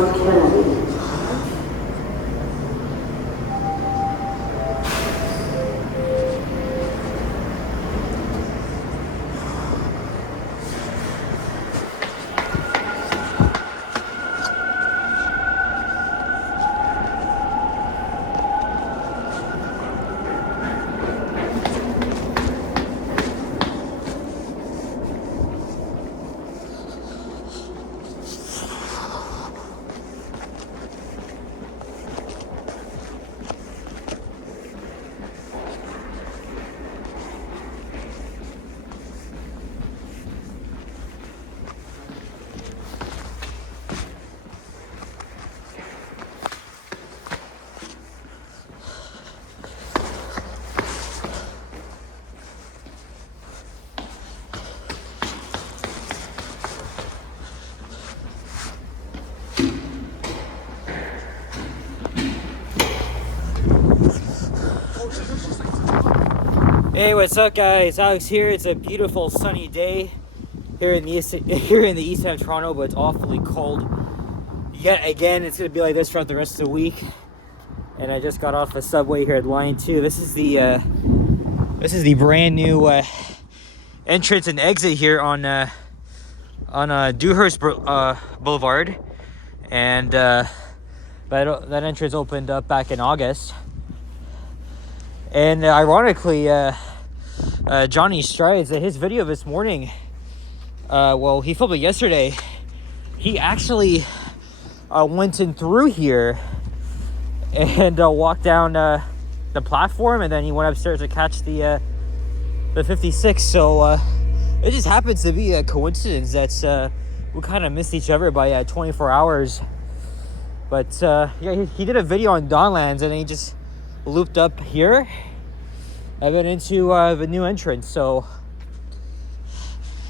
North Kennedy. Hey, what's up, guys? Alex here. It's a beautiful sunny day here in the east end of Toronto, but it's awfully cold. Yet again, it's gonna be like this throughout the rest of the week. And I just got off the subway here at Line 2. This is the brand new entrance and exit here on Dewhurst Boulevard, and that entrance opened up back in August. And ironically, Johnny Strides, his video this morning, well, he filmed it yesterday. He actually went in through here and walked down the platform, and then he went upstairs to catch the 56. So it just happens to be a coincidence that we kind of missed each other by 24 hours. But yeah, he did a video on Donlands, and he just looped up here and then into the new entrance. So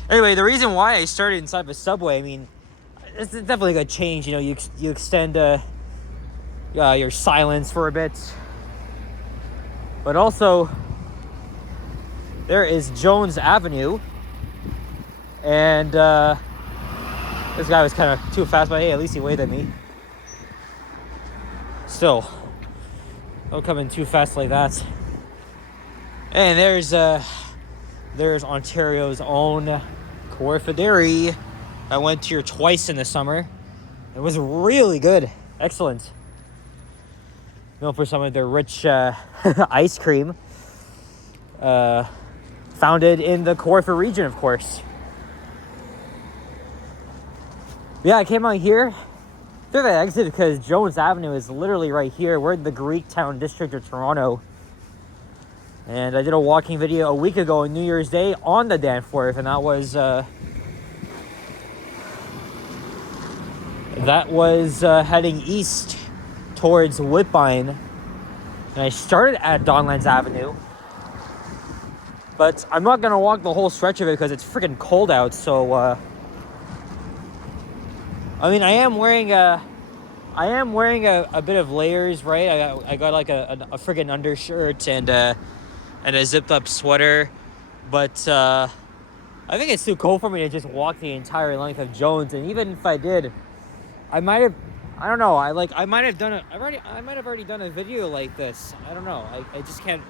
anyway, the reason why I started inside the subway, I mean, it's definitely a good change. You know, you extend your silence for a bit, but also there is Jones Avenue, and this guy was kind of too fast, but hey, at least he waved at me. Still, don't come in too fast like that. And there's Ontario's own Kawartha Dairy. I went here twice in the summer. It was really good, excellent. Known for some of their rich ice cream, founded in the Kawartha region, of course. Yeah, I came out here through that exit because Jones Avenue is literally right here. We're in the Greektown district of Toronto. And I did a walking video a week ago on New Year's Day on the Danforth, and that was heading east towards Woodbine. And I started at Donlands Avenue, but I'm not gonna walk the whole stretch of it because it's freaking cold out. So I mean, I am wearing a bit of layers, right? I got like a friggin' undershirt and a zipped up sweater, but I think it's too cold for me to just walk the entire length of Jones. And even if I did, I might have already done a video like this. I don't know. I just can't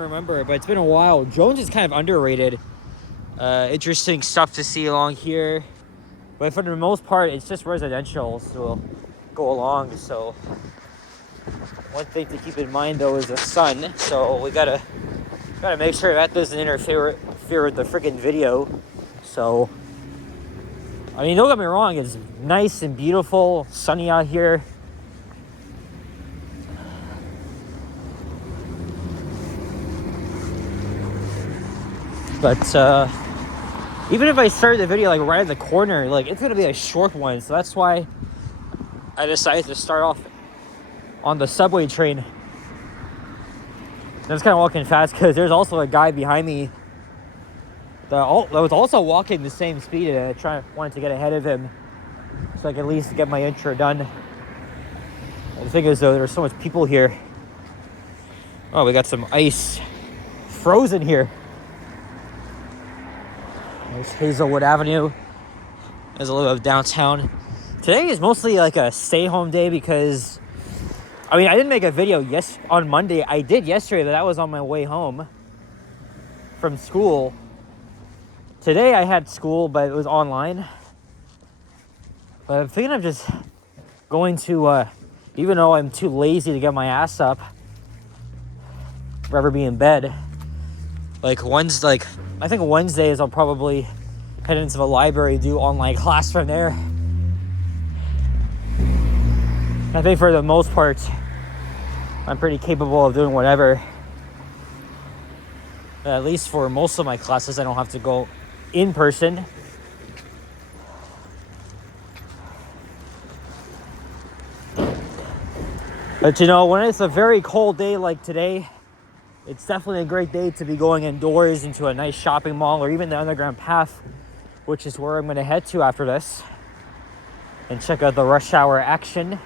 remember. But it's been a while. Jones is kind of underrated. Interesting stuff to see along here. But for the most part, it's just residential, so we'll go along. So one thing to keep in mind, though, is the sun. So we gotta make sure that doesn't interfere with the freaking video. So I mean, don't get me wrong, it's nice and beautiful, sunny out here. But even if I started the video like right at the corner, like it's gonna be a short one. So that's why I decided to start off on the subway train. I was kind of walking fast because there's also a guy behind me that was also walking the same speed, and I wanted to get ahead of him so I could at least get my intro done. And the thing is, though, there's so much people here. Oh, we got some ice frozen here. There's Hazelwood Avenue. There's a little bit of downtown Today is mostly like a stay-home day because, I mean, I didn't make a video on Monday. I did yesterday, but that was on my way home from school. Today I had school, but it was online. But I'm thinking of just going to, even though I'm too lazy to get my ass up, rather be in bed. I think Wednesdays I'll probably head into the library, do online class from there. I think for the most part, I'm pretty capable of doing whatever. At least for most of my classes, I don't have to go in person. But you know, when it's a very cold day like today, it's definitely a great day to be going indoors into a nice shopping mall or even the underground path, which is where I'm going to head to after this, and check out the rush hour action.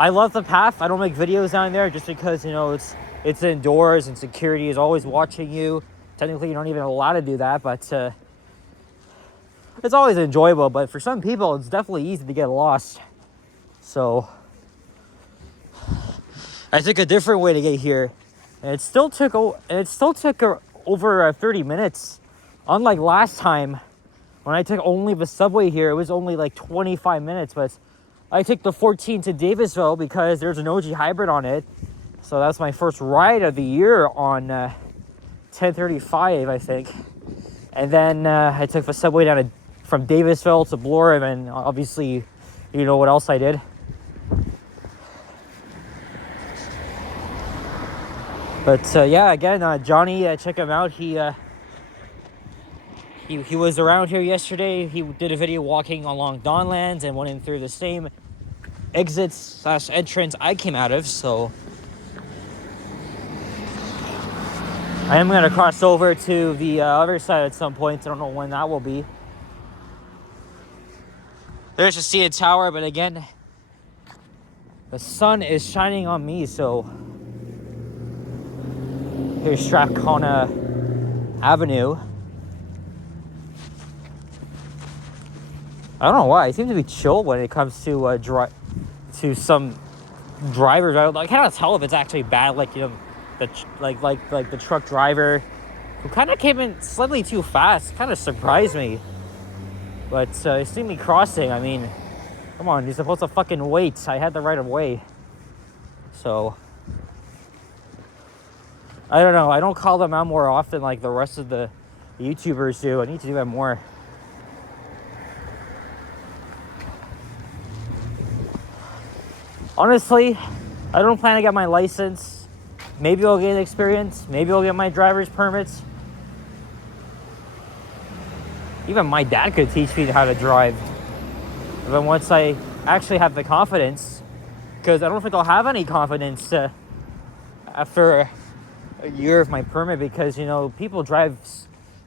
I love the path. I don't make videos down there just because, you know, it's indoors and security is always watching you. Technically, you're not even allowed to do that, but it's always enjoyable. But for some people, it's definitely easy to get lost. So I took a different way to get here, and it still took over 30 minutes. Unlike last time, when I took only the subway here, it was only like 25 minutes, but I took the 14 to Davisville because there's an OG hybrid on it. So that's my first ride of the year on 1035, I think. And then I took the subway down from Davisville to Bloor, and obviously, you know what else I did. But yeah, again, Johnny, check him out. He was around here yesterday. He did a video walking along Donlands and went in through the same exits/entrance I came out of. So I am going to cross over to the other side at some point. I don't know when that will be. There's the CN Tower, but again, the sun is shining on me, so here's Strathcona Avenue. I don't know why. I seem to be chill when it comes to to some drivers. I cannot tell if it's actually bad. Like, you know, the truck driver who kind of came in slightly too fast. Kind of surprised me. But you see me crossing. I mean, come on. You're supposed to fucking wait. I had the right of way. So I don't know. I don't call them out more often like the rest of the YouTubers do. I need to do that more. Honestly, I don't plan to get my license. Maybe I'll get experience. Maybe I'll get my driver's permits. Even my dad could teach me how to drive. But once I actually have the confidence, because I don't think I'll have any confidence after a year of my permit, because, you know, people drive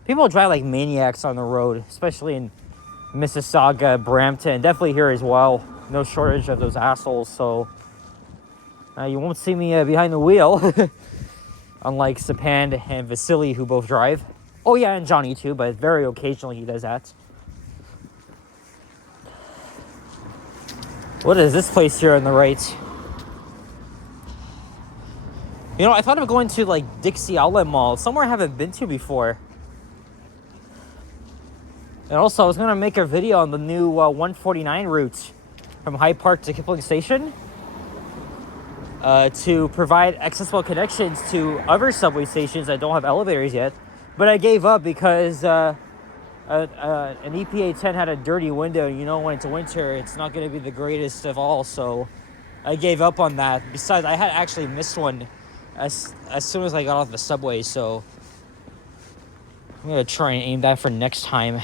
like maniacs on the road, especially in Mississauga, Brampton, definitely here as well. No shortage of those assholes, so you won't see me behind the wheel, unlike Sapan and Vasily, who both drive. Oh yeah, and Johnny too, but very occasionally he does that. What is this place here on the right? You know, I thought of going to like Dixie Outlet Mall, somewhere I haven't been to before. And also, I was gonna make a video on the new 149 route from Hyde Park to Kipling Station to provide accessible connections to other subway stations that don't have elevators yet. But I gave up because an EPA 10 had a dirty window. You know, when it's winter, it's not going to be the greatest of all. So I gave up on that. Besides, I had actually missed one as soon as I got off the subway. So I'm going to try and aim that for next time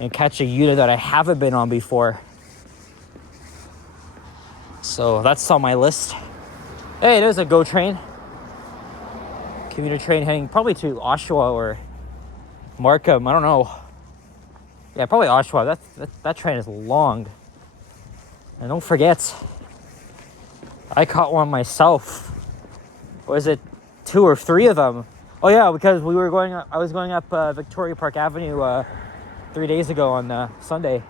and catch a unit that I haven't been on before. So that's on my list. Hey, there's a GO train. Commuter train heading probably to Oshawa or Markham. I don't know. Yeah, probably Oshawa. That train is long. And don't forget, I caught one myself. Was it 2 or 3 of them? Oh yeah, because I was going up Victoria Park Avenue 3 days ago on Sunday.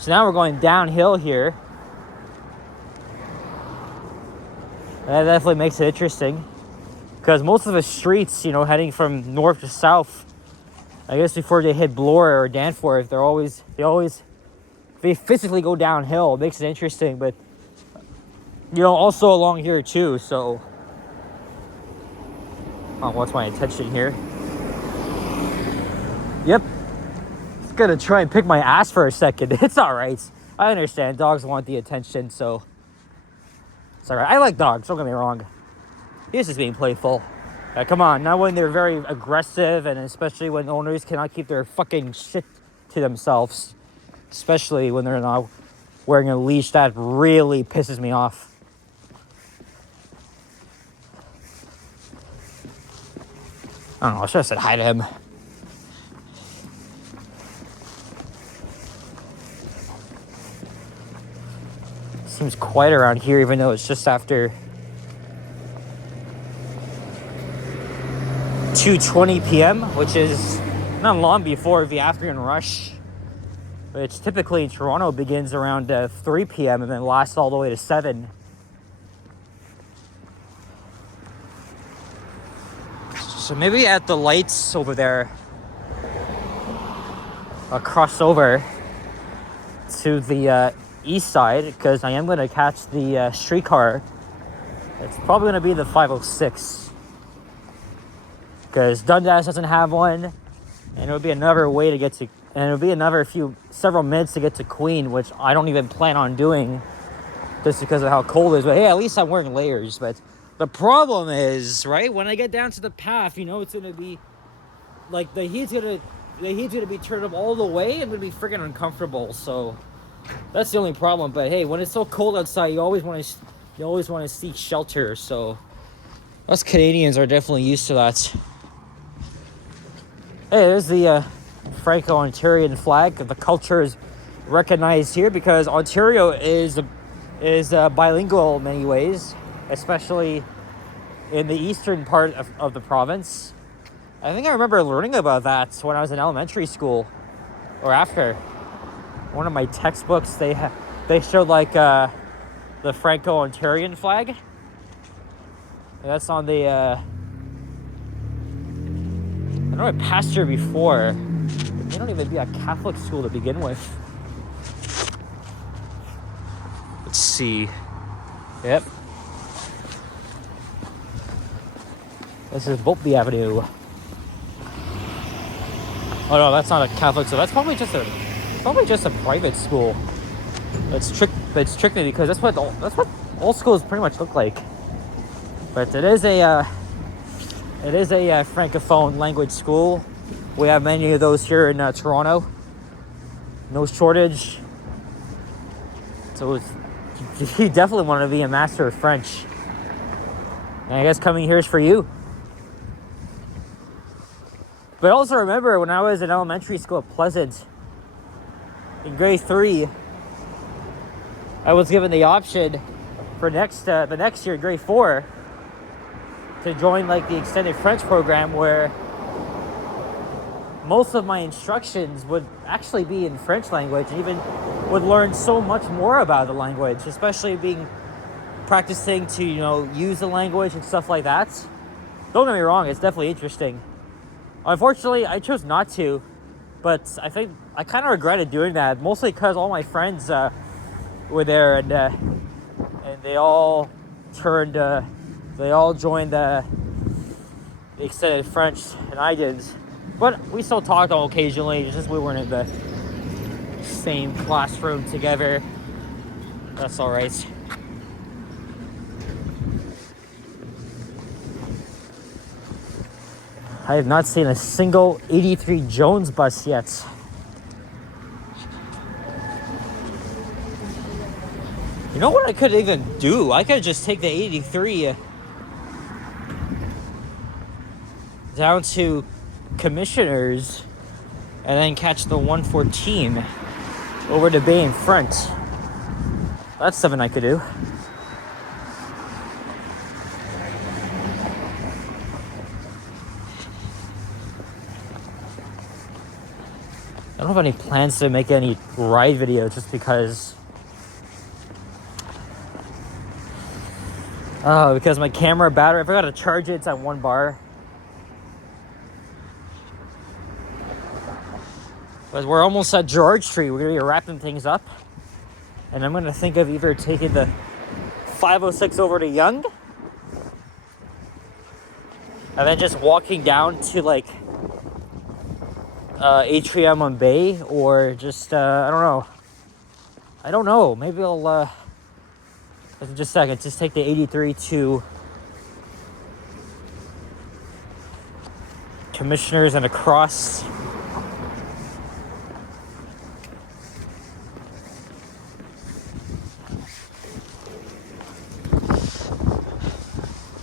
So now we're going downhill here. That definitely makes it interesting. Because most of the streets, you know, heading from north to south, I guess before they hit Bloor or Danforth, they physically go downhill. It makes it interesting, but you know, also along here too. So, what's my attention here? Yep, just gonna try and pick my ass for a second. It's all right. I understand dogs want the attention, so it's all right. I like dogs. Don't get me wrong. He's just being playful. Come on, not when they're very aggressive, and especially when owners cannot keep their fucking shit to themselves. Especially when they're not wearing a leash, that really pisses me off. I don't know, I should have said hi to him. Seems quiet around here, even though it's just after 2:20 p.m., which is not long before the afternoon rush. Which typically in Toronto begins around 3 p.m. and then lasts all the way to 7. So maybe at the lights over there, I'll cross over to the east side, because I am going to catch the streetcar. It's probably going to be the 506. Because Dundas doesn't have one, and it would be another way to get to... And it'll be several minutes to get to Queen, which I don't even plan on doing just because of how cold it is. But hey, at least I'm wearing layers. But the problem is, right, when I get down to the path, you know, it's going to be, like, the heat's going to be turned up all the way and it'll be freaking uncomfortable. So that's the only problem. But hey, when it's so cold outside, you always want to seek shelter. So us Canadians are definitely used to that. Hey, there's the Franco-Ontarian flag. The culture is recognized here because Ontario is bilingual in many ways, especially in the eastern part of the province. I think I remember learning about that when I was in elementary school, or after. One of my textbooks, they showed like the Franco-Ontarian flag. That's on the. I know I passed here before. It may not even be a Catholic school to begin with. Let's see. Yep. This is Boltby Avenue. Oh no, that's not a Catholic school. That's probably just a private school. That's tricked me because that's what all schools pretty much look like. But it is a francophone language school. We have many of those here in Toronto. No shortage. So you definitely want to be a master of French. And I guess coming here is for you. But also remember, when I was in elementary school at Pleasant, in grade 3, I was given the option for the next year, grade 4, to join like the extended French program, where most of my instructions would actually be in French language, and even would learn so much more about the language, especially practicing to, you know, use the language and stuff like that. Don't get me wrong, it's definitely interesting. Unfortunately, I chose not to, but I think I kind of regretted doing that, mostly because all my friends were there, and they all joined the extended French, and I didn't. But we still talked occasionally, it's just we weren't in the same classroom together. That's all right. I have not seen a single 83 Jones bus yet. You know what I could even do? I could just take the 83 down to Commissioners and then catch the 114 over to Bay in front. That's something I could do. don't have any plans to make any ride videos just because... because my camera battery, I forgot to charge it, it's at 1 bar. But we're almost at George Street. We're gonna be wrapping things up. And I'm gonna think of either taking the 506 over to Yonge, and then just walking down to like Atrium on Bay, or just I don't know, maybe I'll just a second, just take the 83 to Commissioners and across.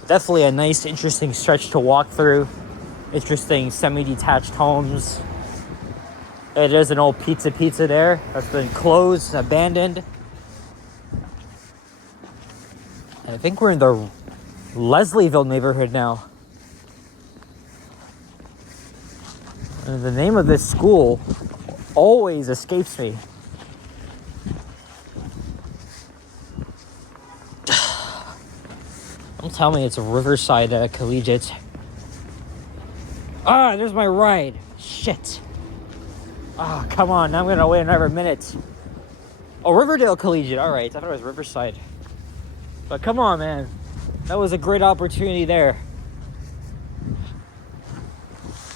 Definitely a nice, interesting stretch to walk through. Interesting semi-detached homes. It is an old pizza there that's been closed, abandoned. And I think we're in the Leslieville neighborhood now. And the name of this school always escapes me. Don't tell me it's a Riverside Collegiate. There's my ride. Shit. Come on. Now I'm going to wait another minute. Oh, Riverdale Collegiate. All right. I thought it was Riverside. But come on, man. That was a great opportunity there.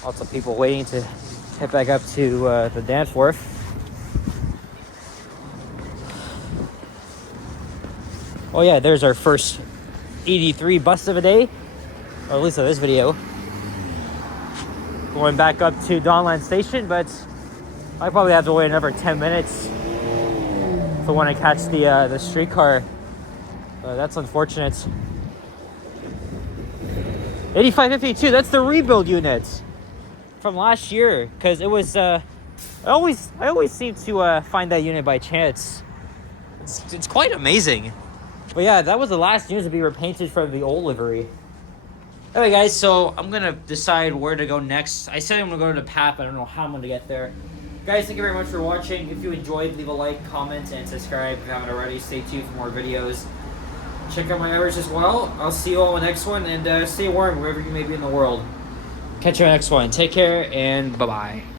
Lots of people waiting to head back up to the dance wharf. Oh, yeah. There's our first 83 bus of a day, or at least of this video. Going back up to Donlands Station, but I probably have to wait another 10 minutes for when I catch the streetcar. That's unfortunate. 8552, that's the rebuild unit from last year, because it was I always seem to find that unit by chance. It's quite amazing. But yeah, that was the last unit to be repainted from the old livery. Anyway, guys, so I'm going to decide where to go next. I said I'm going to go to the path, but I don't know how I'm going to get there. Guys, thank you very much for watching. If you enjoyed, leave a like, comment, and subscribe if you haven't already. Stay tuned for more videos. Check out my hours as well. I'll see you all in the next one, and stay warm wherever you may be in the world. Catch you in the next one. Take care, and bye-bye.